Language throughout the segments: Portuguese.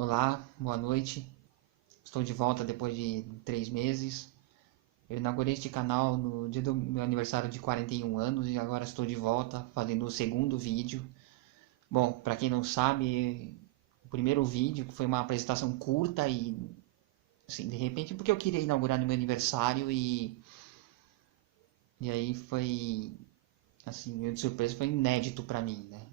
Olá, boa noite. Estou de volta depois de 3 meses. Eu inaugurei este canal no dia do meu aniversário de 41 anos e agora estou de volta fazendo o segundo vídeo. Bom, para quem não sabe, o primeiro vídeo foi uma apresentação curta e, assim, de repente, porque eu queria inaugurar no meu aniversário e aí foi, assim, de surpresa, foi inédito para mim, né?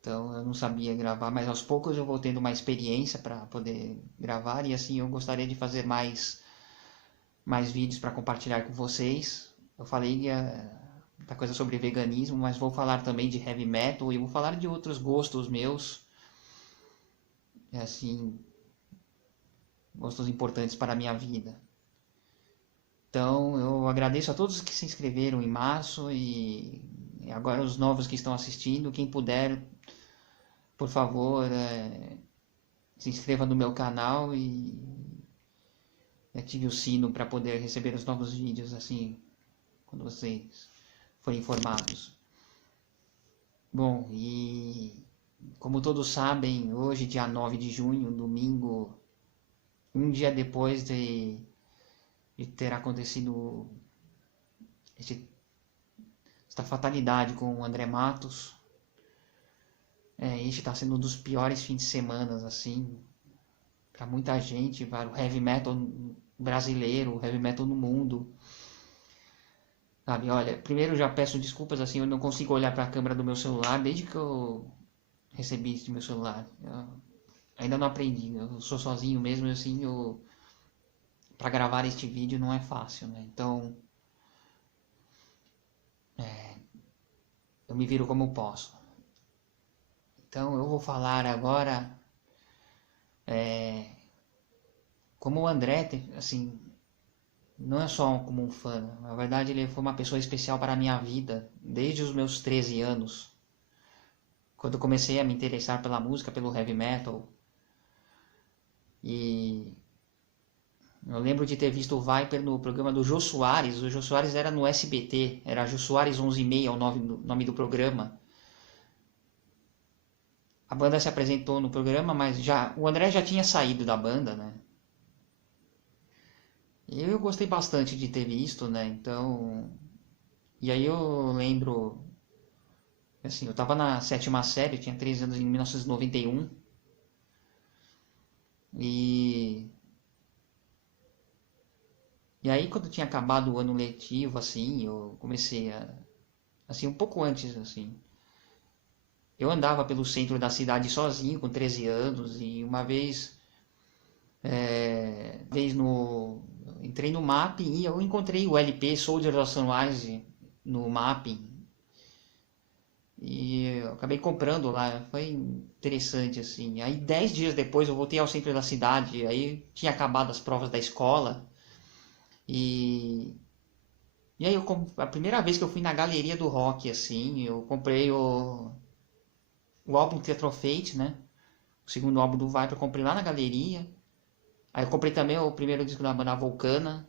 Então eu não sabia gravar, mas aos poucos eu vou tendo uma experiência para poder gravar e assim eu gostaria de fazer mais vídeos para compartilhar com vocês. Eu falei da coisa sobre veganismo, mas vou falar também de heavy metal e vou falar de outros gostos meus, assim, gostos importantes para a minha vida. Então eu agradeço a todos que se inscreveram em março e agora os novos que estão assistindo, quem puder, por favor, se inscreva no meu canal e ative o sino para poder receber os novos vídeos assim quando vocês forem informados. Bom, e como todos sabem, hoje, dia 9 de junho, domingo, um dia depois de ter acontecido esta fatalidade com o André Matos, este está sendo um dos piores fins de semana, assim, para muita gente, para o heavy metal brasileiro, o heavy metal no mundo. Sabe, olha, primeiro já peço desculpas, assim, eu não consigo olhar para a câmera do meu celular desde que eu recebi esse meu celular. Eu ainda não aprendi, eu sou sozinho mesmo, assim, para gravar este vídeo não é fácil, né? Então, eu me viro como posso. Então, eu vou falar agora como o André, assim, não é só como um fã, na verdade ele foi uma pessoa especial para a minha vida desde os meus 13 anos, quando comecei a me interessar pela música, pelo heavy metal. E eu lembro de ter visto o Viper no programa do Jô Soares. O Jô Soares era no SBT, era Jô Soares 11h30 o nome do programa. A banda se apresentou no programa, mas o André já tinha saído da banda, né? E eu gostei bastante de ter visto, né? Então, e aí eu lembro, assim, eu tava na 7ª série, eu tinha 13 anos em 1991. E aí quando tinha acabado o ano letivo, assim, eu comecei assim, um pouco antes, assim, eu andava pelo centro da cidade sozinho, com 13 anos, e uma vez, entrei no Mapping e eu encontrei o LP Soldiers of Sunrise no Mapping, e eu acabei comprando lá, foi interessante, assim. Aí 10 dias depois eu voltei ao centro da cidade, aí tinha acabado as provas da escola, e aí a primeira vez que eu fui na galeria do rock, assim, eu comprei o álbum Theatre of Fate, né? O segundo álbum do Viper eu comprei lá na galeria. Aí eu comprei também o primeiro disco da banda Vulcana.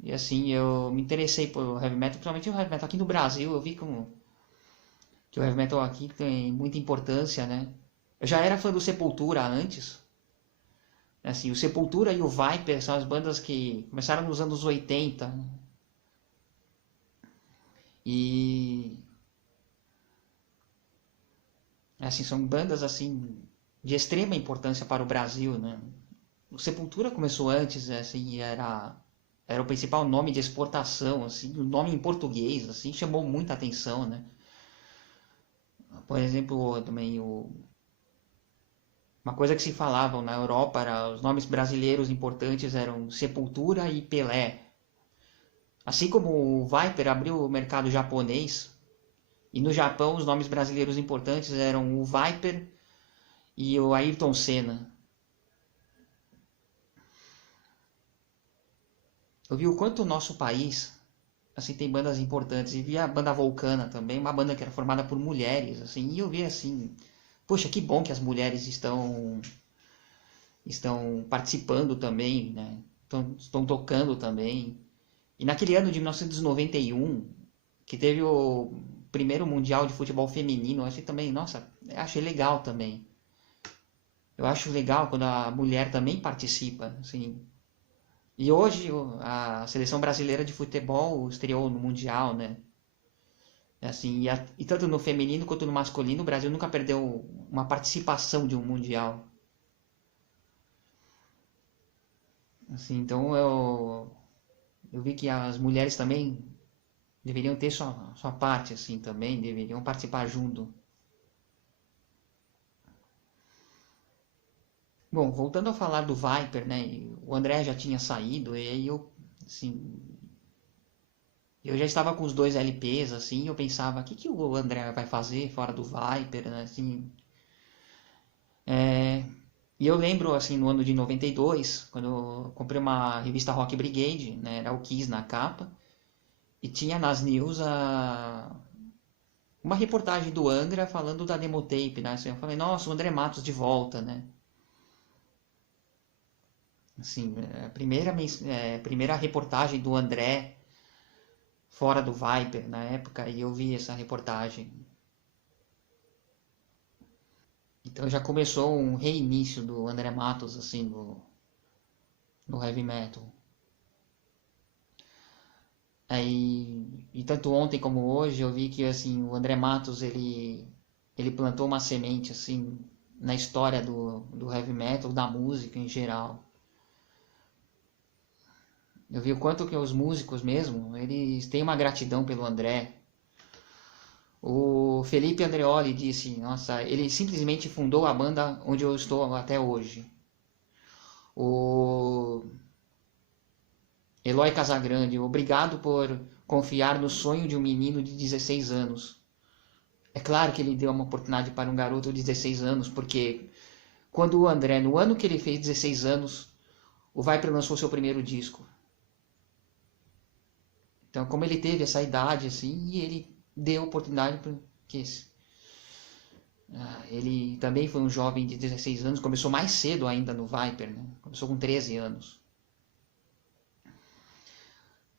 E assim, eu me interessei por heavy metal, principalmente o heavy metal aqui no Brasil. Eu vi que o heavy metal aqui tem muita importância, né? Eu já era fã do Sepultura antes. Assim, o Sepultura e o Viper são as bandas que começaram nos anos 80. E assim, são bandas assim de extrema importância para o Brasil, né? O Sepultura começou antes, assim, era o principal nome de exportação, assim, o nome em português, assim, chamou muita atenção, né? Por exemplo, também uma coisa que se falava na Europa era os nomes brasileiros importantes eram Sepultura e Pelé. Assim como o Viper abriu o mercado japonês, e no Japão os nomes brasileiros importantes eram o Viper e o Ayrton Senna. Eu vi o quanto o nosso país assim tem bandas importantes, e vi a banda Vulcana também, uma banda que era formada por mulheres, assim, e eu vi assim, poxa, que bom que as mulheres estão participando também, né? Estão tocando também. E naquele ano de 1991, que teve o primeiro mundial de futebol feminino, eu achei também, nossa, achei legal também. Eu acho legal quando a mulher também participa, assim. E hoje a seleção brasileira de futebol estreou no Mundial, né? Assim, e tanto no feminino quanto no masculino, o Brasil nunca perdeu uma participação de um Mundial. Assim, então eu vi que as mulheres também deveriam ter sua parte, assim, também, deveriam participar junto. Bom, voltando a falar do Viper, né? O André já tinha saído, e aí assim, eu já estava com os dois LPs, assim, eu pensava, o que que o André vai fazer fora do Viper, né? Assim, e eu lembro, assim, no ano de 92, quando eu comprei uma revista Rock Brigade, né? Era o Kiss na capa, e tinha nas news uma reportagem do Angra falando da Demotape, né? Assim, eu falei, nossa, o André Matos de volta, né? Assim, a primeira reportagem do André fora do Viper na época, e eu vi essa reportagem. Então já começou um reinício do André Matos, assim, no heavy metal. E tanto ontem como hoje eu vi que assim o André Matos ele plantou uma semente assim na história do heavy metal, da música em geral. Eu vi o quanto que os músicos mesmo, eles têm uma gratidão pelo André. O Felipe Andreoli disse, nossa, ele simplesmente fundou a banda onde eu estou até hoje. O Eloy Casagrande, obrigado por confiar no sonho de um menino de 16 anos. É claro que ele deu uma oportunidade para um garoto de 16 anos, porque quando o André, no ano que ele fez 16 anos, o Viper lançou seu primeiro disco. Então, como ele teve essa idade, assim, ele deu oportunidade para que ele também foi um jovem de 16 anos, começou mais cedo ainda no Viper, né? Começou com 13 anos.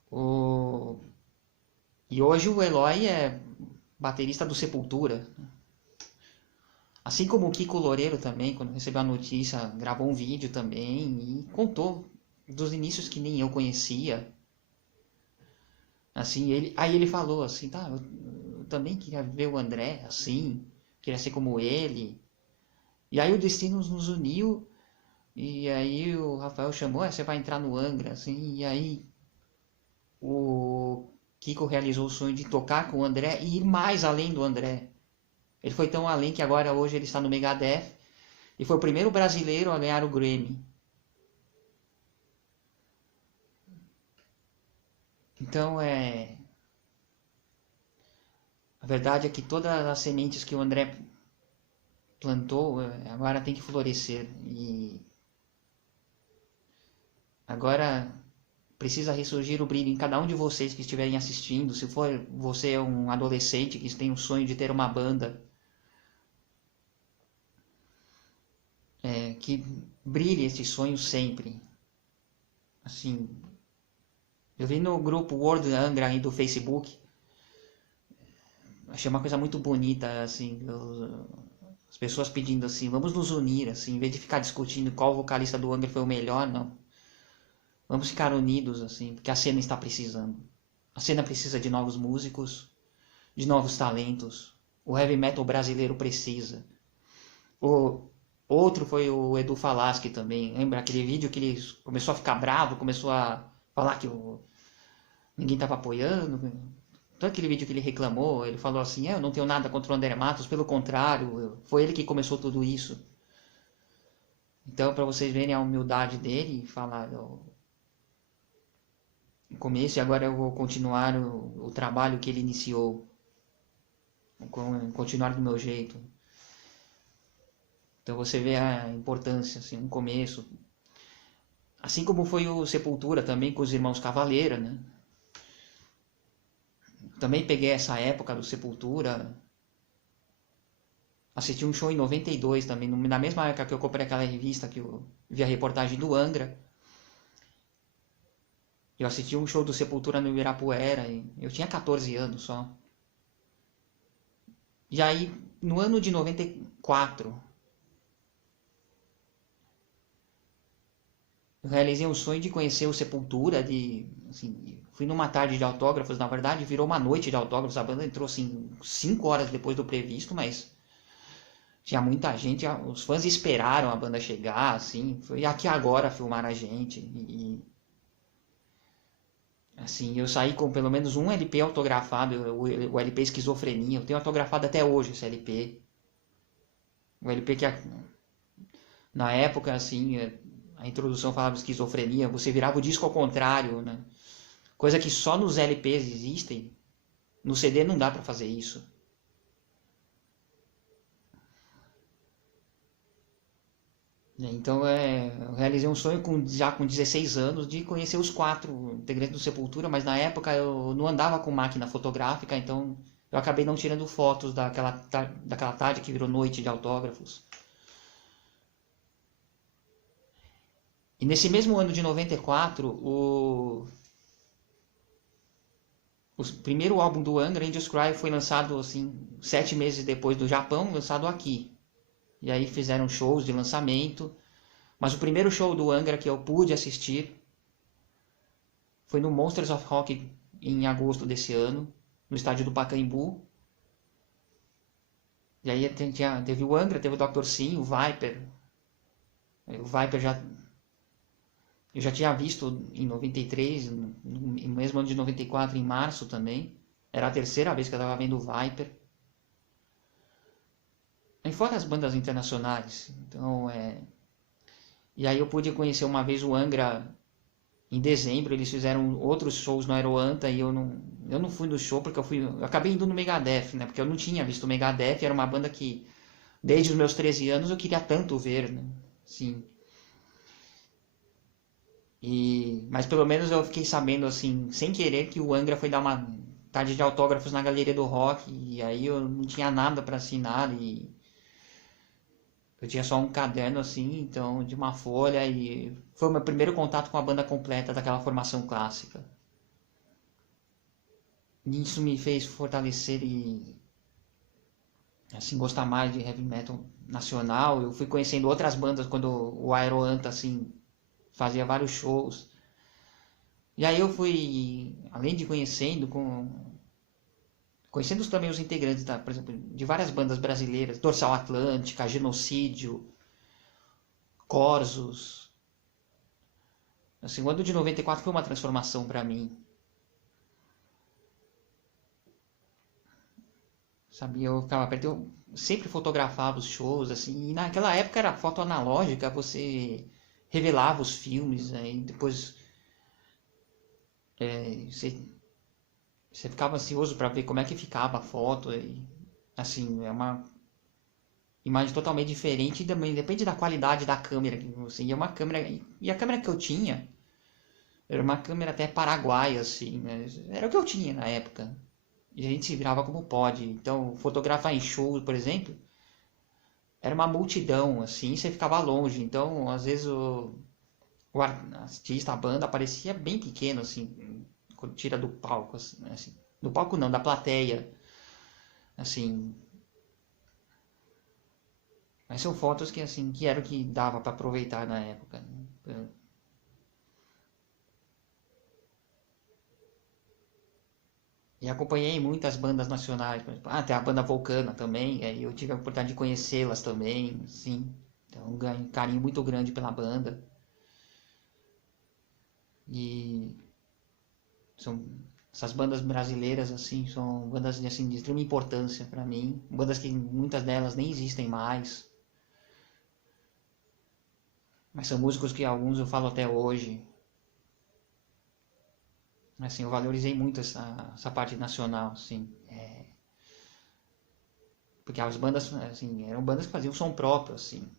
O... E hoje o Eloy é baterista do Sepultura. Assim como o Kiko Loureiro também, quando recebeu a notícia, gravou um vídeo também e contou dos inícios que nem eu conhecia. Assim, aí ele falou assim, tá, eu também queria ver o André assim, queria ser como ele. E aí o destino nos uniu, e aí o Rafael chamou, você vai entrar no Angra, assim, e aí o Kiko realizou o sonho de tocar com o André e ir mais além do André. Ele foi tão além que agora hoje ele está no Megadeth e foi o primeiro brasileiro a ganhar o Grammy. Então a verdade é que todas as sementes que o André plantou agora tem que florescer e agora precisa ressurgir o brilho em cada um de vocês que estiverem assistindo. Se for você um adolescente que tem o sonho de ter uma banda, que brilhe esse sonho sempre. Assim, eu vi no grupo World Angra aí do Facebook, achei uma coisa muito bonita, assim, as pessoas pedindo assim, vamos nos unir, assim, em vez de ficar discutindo qual vocalista do Angra foi o melhor, não. Vamos ficar unidos, assim, porque a cena está precisando. A cena precisa de novos músicos, de novos talentos. O heavy metal brasileiro precisa. O outro foi o Edu Falaschi também. Lembra aquele vídeo que ele começou a ficar bravo, começou a falar que ninguém estava apoiando? Todo aquele vídeo que ele reclamou, ele falou assim, eu não tenho nada contra o André Matos, pelo contrário, foi ele que começou tudo isso. Então, para vocês verem a humildade dele, falar, no começo e agora eu vou continuar o trabalho que ele iniciou, continuar do meu jeito. Então você vê a importância, assim, um começo. Assim como foi o Sepultura também com os irmãos Cavaleira, né? Também peguei essa época do Sepultura. Assisti um show em 92 também, na mesma época que eu comprei aquela revista que eu vi a reportagem do Angra. Eu assisti um show do Sepultura no Ibirapuera e eu tinha 14 anos só. E aí, no ano de 94, eu realizei um sonho de conhecer o Sepultura, assim, fui numa tarde de autógrafos, na verdade virou uma noite de autógrafos, a banda entrou assim 5 horas depois do previsto, mas tinha muita gente, os fãs esperaram a banda chegar, assim, foi aqui agora filmar a gente assim, eu saí com pelo menos um LP autografado, o LP Esquizofrenia, eu tenho autografado até hoje esse LP, o LP que na época, assim, a introdução falava esquizofrenia, você virava o disco ao contrário, né? Coisa que só nos LPs existem, no CD não dá pra fazer isso. Então eu realizei um sonho já com 16 anos de conhecer os 4 integrantes do Sepultura, mas na época eu não andava com máquina fotográfica, então eu acabei não tirando fotos daquela tarde que virou noite de autógrafos. E nesse mesmo ano de 94, o primeiro álbum do Angra, Angels Cry, foi lançado assim 7 meses depois do Japão, lançado aqui. E aí fizeram shows de lançamento. Mas o primeiro show do Angra que eu pude assistir foi no Monsters of Rock em agosto desse ano, no estádio do Pacaembu. E aí teve o Angra, teve o Dr. Sim, o Viper. O Viper eu já tinha visto em 93, no mesmo ano de 94, em março também. Era a terceira vez que eu estava vendo o Viper. E fora as bandas internacionais. Então, E aí eu pude conhecer uma vez o Angra em dezembro. Eles fizeram outros shows no Aeroanta e eu não fui no show porque eu acabei indo no Megadeth, né? Porque eu não tinha visto o Megadeth. Era uma banda que, desde os meus 13 anos, eu queria tanto ver, né? Sim. Mas pelo menos eu fiquei sabendo, assim, sem querer, que o Angra foi dar uma tarde de autógrafos na Galeria do Rock. E aí eu não tinha nada para assinar e eu tinha só um caderno assim, então, de uma folha, e foi o meu primeiro contato com a banda completa daquela formação clássica. E isso me fez fortalecer e assim gostar mais de heavy metal nacional. Eu fui conhecendo outras bandas quando o Aeroanta assim fazia vários shows. E aí eu fui, além de conhecendo também os integrantes, por exemplo, de várias bandas brasileiras, Dorsal Atlântica, Genocídio, Corsos. Assim, o ano de 94 foi uma transformação para mim. Sabe, eu ficava perto, eu sempre fotografava os shows, assim, e naquela época era foto analógica, você revelava os filmes, aí depois você ficava ansioso para ver como é que ficava a foto, e assim, é uma imagem totalmente diferente, e também depende da qualidade da câmera que você, e uma câmera, e a câmera que eu tinha era uma câmera até paraguaia, assim, né? Era o que eu tinha na época. E a gente se virava como pode. Então, fotografar em show, por exemplo, era uma multidão, assim, você ficava longe. Então, às vezes o artista, a banda, aparecia bem pequeno, assim, quando tira do palco, assim. Do palco não, da plateia. Assim. Mas são fotos que, assim, que era o que dava para aproveitar na época, né? E acompanhei muitas bandas nacionais, por exemplo, tem a banda Vulcana também, aí eu tive a oportunidade de conhecê-las também, sim. Então, ganhei um carinho muito grande pela banda. E são essas bandas brasileiras assim, são bandas assim, de extrema importância para mim, bandas que muitas delas nem existem mais, mas são músicos que alguns eu falo até hoje. Assim, eu valorizei muito essa parte nacional, assim, porque as bandas, assim, eram bandas que faziam som próprio, assim,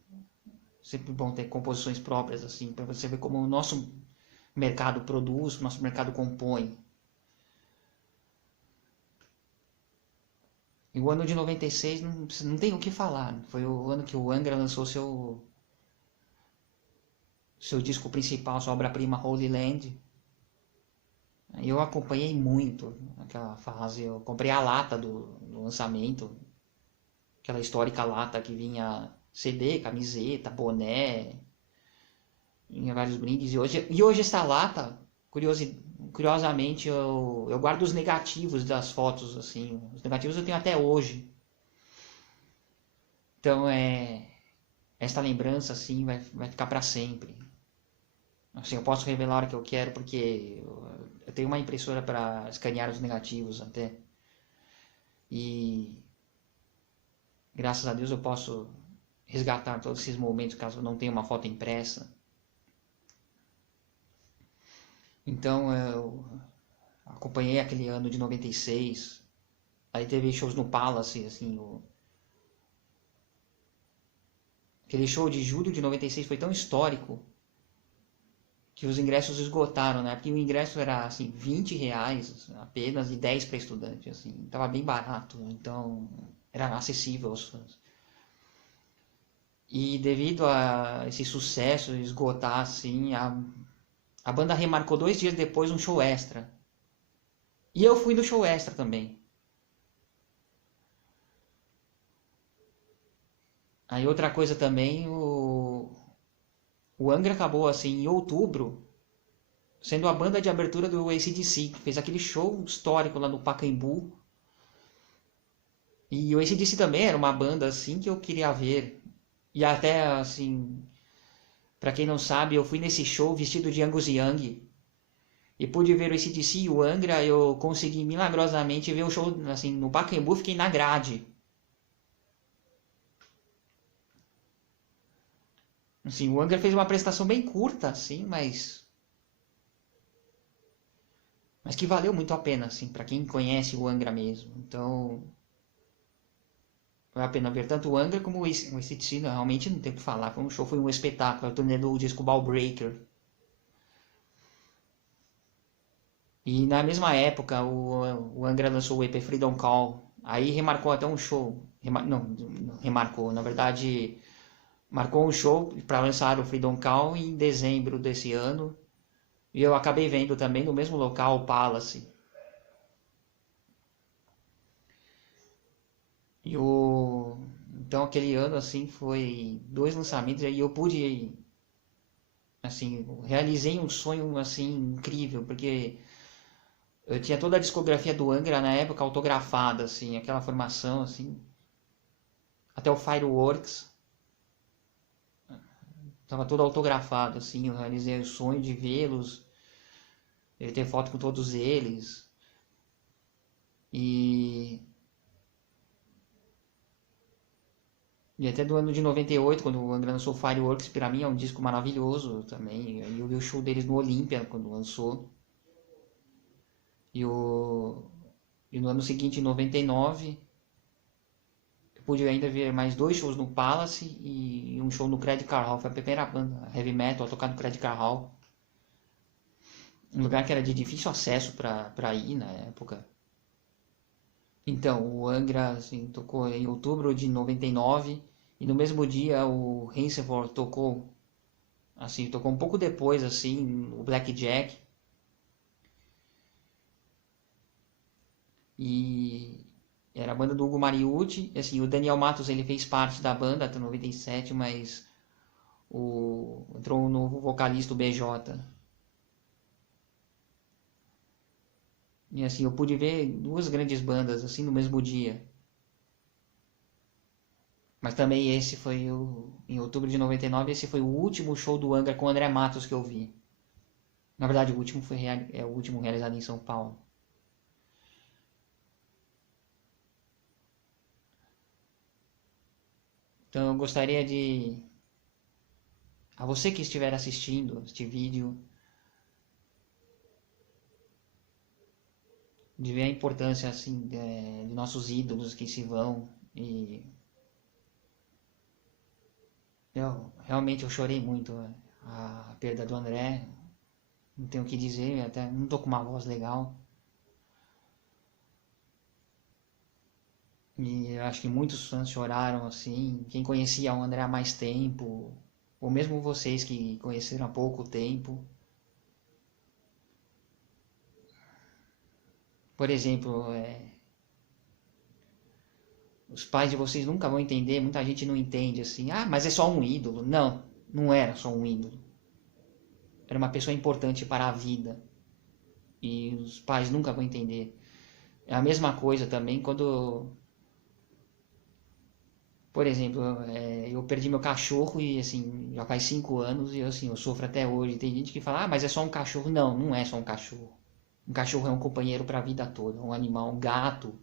sempre bom ter composições próprias, assim, para você ver como o nosso mercado produz, o nosso mercado compõe. E o ano de 96 não tem o que falar, foi o ano que o Angra lançou seu disco principal, sua obra-prima Holy Land. Eu acompanhei muito aquela fase, eu comprei a lata do lançamento, aquela histórica lata que vinha CD, camiseta, boné, Tinha vários brindes. E hoje essa lata, curiosamente, eu guardo os negativos das fotos, assim. Os negativos eu tenho até hoje. Então, esta lembrança, assim, vai ficar para sempre. Assim, eu posso revelar a hora que eu quero, porque eu tenho uma impressora para escanear os negativos até. E graças a Deus eu posso resgatar todos esses momentos caso eu não tenha uma foto impressa. Então eu acompanhei aquele ano de 96. Aí teve shows no Palace, assim, aquele show de julho de 96 foi tão histórico que os ingressos esgotaram, né? Porque o ingresso era assim, R$ 20 apenas e 10 para estudante, assim, tava bem barato, então era acessível aos fãs. E devido a esse sucesso, esgotar assim, a banda remarcou 2 dias depois um show extra. E eu fui no show extra também. Aí outra coisa também, o Angra acabou assim em outubro sendo a banda de abertura do AC/DC, que fez aquele show histórico lá no Pacaembu. E o AC/DC também era uma banda assim que eu queria ver. E até assim, pra quem não sabe, eu fui nesse show vestido de Angus Young. E pude ver o AC/DC e o Angra, eu consegui milagrosamente ver o show assim, no Pacaembu, fiquei na grade. Assim, o Angra fez uma prestação bem curta, assim, mas que valeu muito a pena, assim, para quem conhece o Angra mesmo. Então, vale a pena ver tanto o Angra como o AC/DC, realmente não tem o que falar. Foi um espetáculo, a turnê do disco Ball Breaker. E na mesma época, o Angra lançou o EP Freedom Call. Aí remarcou até um show. Não, remarcou, na verdade, marcou um show para lançar o Freedom Call em dezembro desse ano. E eu acabei vendo também no mesmo local, o Palace. E então aquele ano assim foi 2 lançamentos e eu pude assim, realizei um sonho assim incrível, porque eu tinha toda a discografia do Angra na época autografada assim, aquela formação assim, até o Fireworks estava todo autografado assim, eu realizei o sonho de vê-los, ele ter foto com todos eles. E até do ano de 98, quando o Angra lançou Fireworks, pra mim é um disco maravilhoso também. Eu vi o show deles no Olímpia quando lançou. E, e no ano seguinte, em 99, eu pude ainda ver mais 2 shows no Palace e um show no Credit Car Hall. Foi a primeira banda heavy metal a tocar no Credit Car Hall. Um lugar que era de difícil acesso pra ir na época. Então, o Angra assim, tocou em outubro de 99 e no mesmo dia o Hansenford tocou, assim, tocou um pouco depois, assim, o Blackjack. E era a banda do Hugo Mariucci, assim, o Daniel Matos ele fez parte da banda até 97, mas entrou um novo vocalista, o BJ. E assim, eu pude ver 2 grandes bandas assim no mesmo dia. Mas também esse foi em outubro de 99, esse foi o último show do Angra com o André Matos que eu vi. Na verdade, o último é o último realizado em São Paulo. Então eu gostaria a você que estiver assistindo este vídeo, de ver a importância assim de nossos ídolos que se vão. E eu chorei muito a perda do André, não tenho o que dizer, até não tô com uma voz legal. E eu acho que muitos fãs choraram assim, quem conhecia o André há mais tempo, ou mesmo vocês que conheceram há pouco tempo. Por exemplo, os pais de vocês nunca vão entender, muita gente não entende assim, ah, mas é só um ídolo. Não, não era só um ídolo. era uma pessoa importante para a vida. E os pais nunca vão entender. É a mesma coisa também quando, por exemplo, eu perdi meu cachorro e assim, já faz 5 anos e assim, eu sofro até hoje. Tem gente que fala, ah, mas é só um cachorro. Não, não é só um cachorro. Um cachorro é um companheiro para a vida toda, um animal, um gato,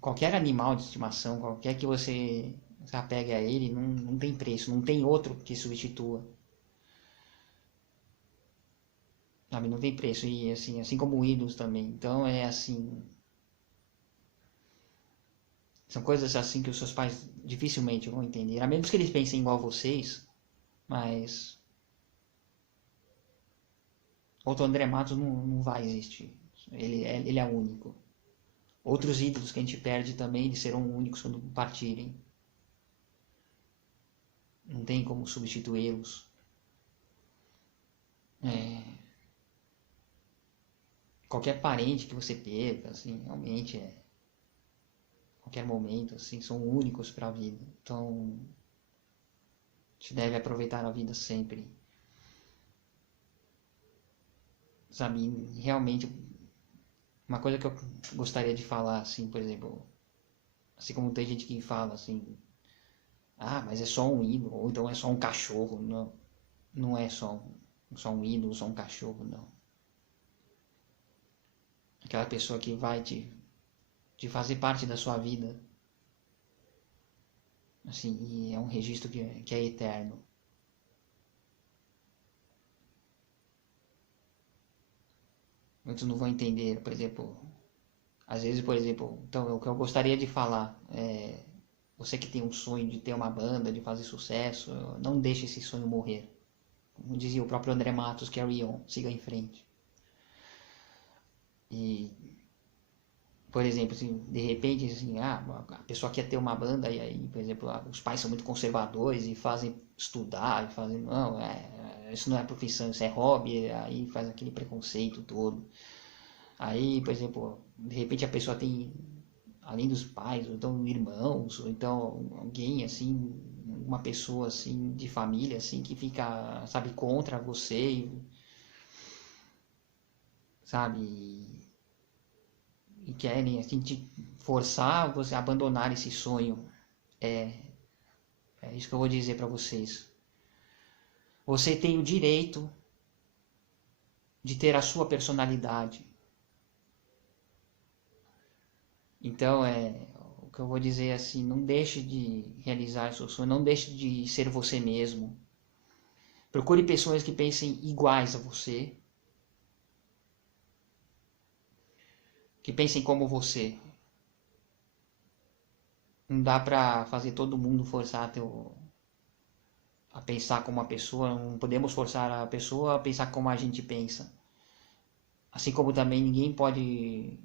qualquer animal de estimação, qualquer que você se apegue a ele, não tem preço, não tem outro que substitua. Sabe, não tem preço. E assim como ídolos também. Então é assim, são coisas assim que os seus pais dificilmente vão entender. A menos que eles pensem igual a vocês, mas outro André Matos não vai existir. Ele é único. Outros ídolos que a gente perde também, eles serão únicos quando partirem. Não tem como substituí-los. Qualquer parente que você perca, assim, realmente qualquer momento, assim, são únicos para a vida. Então, a gente deve aproveitar a vida sempre. Sabe, realmente, uma coisa que eu gostaria de falar, assim, por exemplo, assim como tem gente que fala, assim, ah, mas é só um ídolo, ou então é só um cachorro. Não, não é só um ídolo, só um cachorro, não. Aquela pessoa que vai te fazer parte da sua vida, assim, e é um registro que é eterno. Muitos não vão entender, por exemplo, às vezes, por exemplo, então o que eu gostaria de falar é, você que tem um sonho de ter uma banda, de fazer sucesso, não deixe esse sonho morrer. Como dizia o próprio André Matos, carry on, siga em frente. E, por exemplo, assim, de repente, assim, a pessoa quer ter uma banda e aí, por exemplo, os pais são muito conservadores e fazem estudar, e fazem, não, isso não é profissão, isso é hobby, aí faz aquele preconceito todo. Aí, por exemplo, de repente a pessoa tem, além dos pais, ou então irmãos, ou então alguém assim, uma pessoa assim de família assim que fica, sabe, contra você, sabe, e querem assim te forçar você a abandonar esse sonho. É, é isso que eu vou dizer para vocês. Você tem o direito de ter a sua personalidade. Então, o que eu vou dizer é assim, não deixe de realizar seu sonho, não deixe de ser você mesmo. Procure pessoas que pensem iguais a você, que pensem como você. Não dá pra fazer todo mundo forçar a pensar como uma pessoa, não podemos forçar a pessoa a pensar como a gente pensa. Assim como também ninguém pode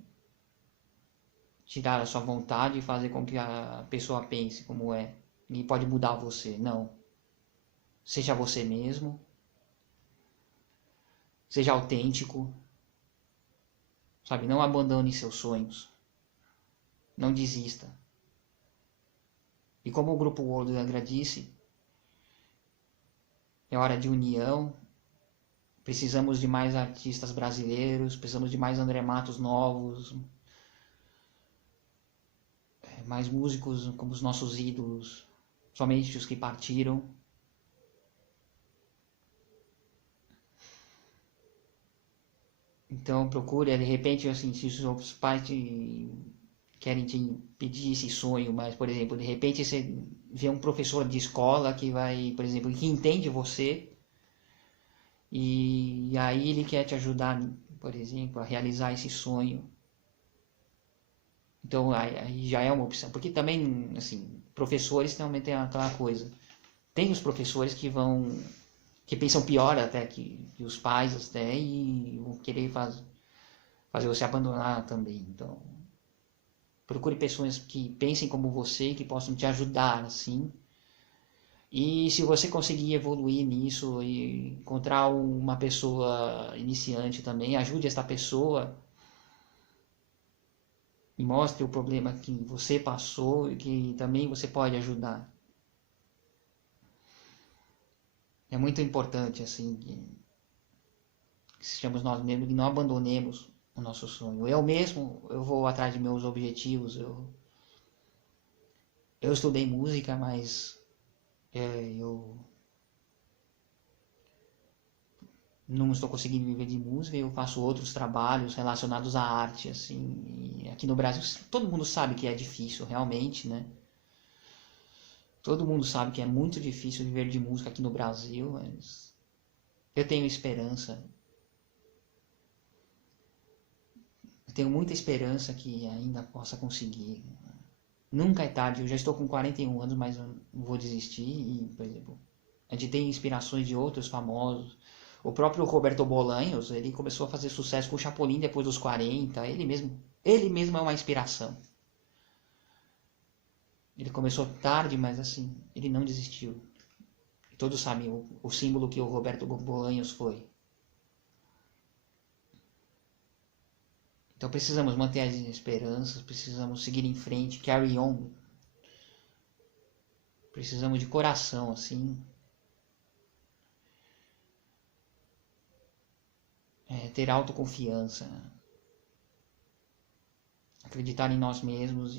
tirar a sua vontade e fazer com que a pessoa pense como é. Ninguém pode mudar você, não. Seja você mesmo, seja autêntico, sabe? Não abandone seus sonhos, não desista. E como o Grupo World Angra disse, é hora de união. Precisamos de mais artistas brasileiros, precisamos de mais André Matos novos, mais músicos como os nossos ídolos, somente os que partiram. Então procure, de repente, assim, se os seus pais querem te impedir esse sonho, mas, por exemplo, de repente você vê um professor de escola que vai, por exemplo, que entende você e aí ele quer te ajudar, por exemplo, a realizar esse sonho. Então aí já é uma opção, porque também, assim, professores também tem aquela coisa. Tem os professores que pensam pior até que os pais até e vão querer fazer você abandonar também. Então, procure pessoas que pensem como você e que possam te ajudar, assim. E se você conseguir evoluir nisso e encontrar uma pessoa iniciante também, ajude esta pessoa e mostre o problema que você passou e que também você pode ajudar. é muito importante, assim, que sejamos nós mesmos, que não abandonemos o nosso sonho. Eu mesmo, eu vou atrás de meus objetivos, eu estudei música, mas eu não estou conseguindo viver de música, eu faço outros trabalhos relacionados à arte, assim, e aqui no Brasil todo mundo sabe que é difícil, realmente, né? Todo mundo sabe que é muito difícil viver de música aqui no Brasil, mas eu tenho esperança. Eu tenho muita esperança que ainda possa conseguir. Nunca é tarde, eu já estou com 41 anos, mas eu não vou desistir. E, por exemplo, a gente tem inspirações de outros famosos. O próprio Roberto Bolanhos, ele começou a fazer sucesso com o Chapolin depois dos 40. Ele mesmo é uma inspiração. Ele começou tarde, mas assim, ele não desistiu. Todos sabem o símbolo que o Roberto Bolanhos foi. Então precisamos manter as esperanças, precisamos seguir em frente, carry on. Precisamos de coração, assim. Ter autoconfiança. Acreditar em nós mesmos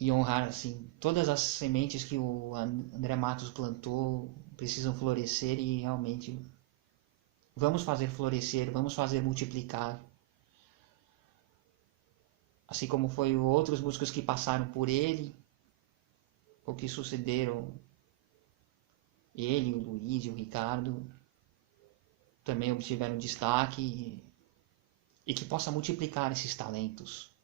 e honrar, assim, todas as sementes que o André Matos plantou precisam florescer e realmente vamos fazer florescer, vamos fazer multiplicar. Assim como foi outros músicos que passaram por ele, ou que sucederam ele, o Luiz e o Ricardo, também obtiveram destaque e que possa multiplicar esses talentos.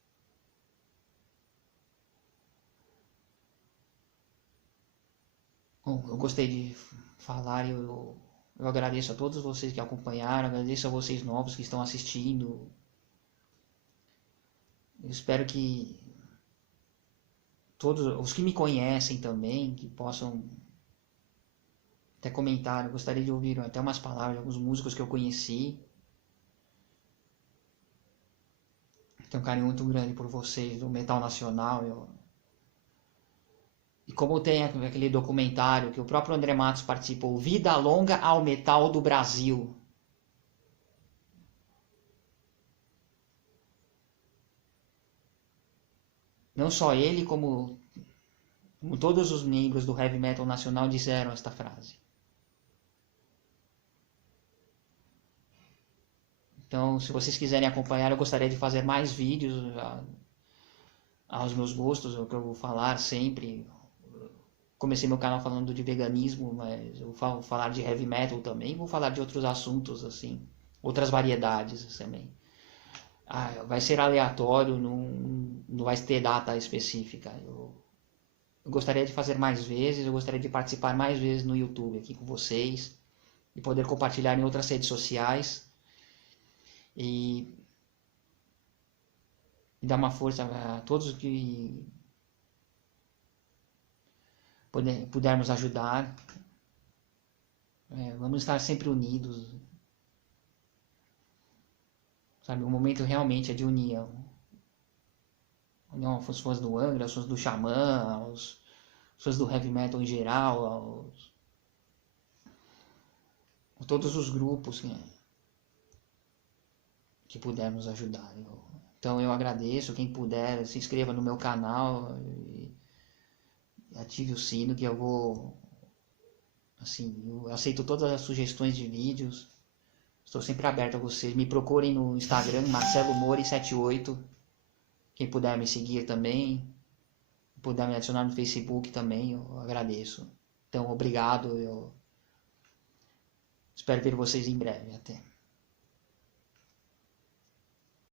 Bom, eu gostei de falar, eu agradeço a todos vocês que acompanharam, agradeço a vocês novos que estão assistindo. Eu espero que todos os que me conhecem também, que possam até comentar, eu gostaria de ouvir até umas palavras de alguns músicos que eu conheci. Tenho um carinho muito grande por vocês, do metal nacional. E como tem aquele documentário que o próprio André Matos participou, Vida Longa ao Metal do Brasil. Não só ele, como todos os membros do heavy metal nacional disseram esta frase. Então, se vocês quiserem acompanhar, eu gostaria de fazer mais vídeos aos meus gostos, o que eu vou falar sempre. Comecei meu canal falando de veganismo, mas eu vou falar de heavy metal também, vou falar de outros assuntos, assim, outras variedades também. Vai ser aleatório, não vai ter data específica. Eu gostaria de fazer mais vezes, eu gostaria de participar mais vezes no YouTube aqui com vocês, e poder compartilhar em outras redes sociais, e dar uma força a todos que pudermos ajudar. Vamos estar sempre unidos. Sabe, o momento realmente é de união. União aos fãs do Angra, aos fãs do Xamã, aos fãs do heavy metal em geral, a todos os grupos que pudermos ajudar. Então eu agradeço, quem puder, se inscreva no meu canal e ative o sino, que eu vou, assim, eu aceito todas as sugestões de vídeos, estou sempre aberto a vocês. Me procurem no Instagram, Marcelo Mori78, quem puder me seguir também, puder me adicionar no Facebook também, eu agradeço. Então, obrigado, eu espero ver vocês em breve, até.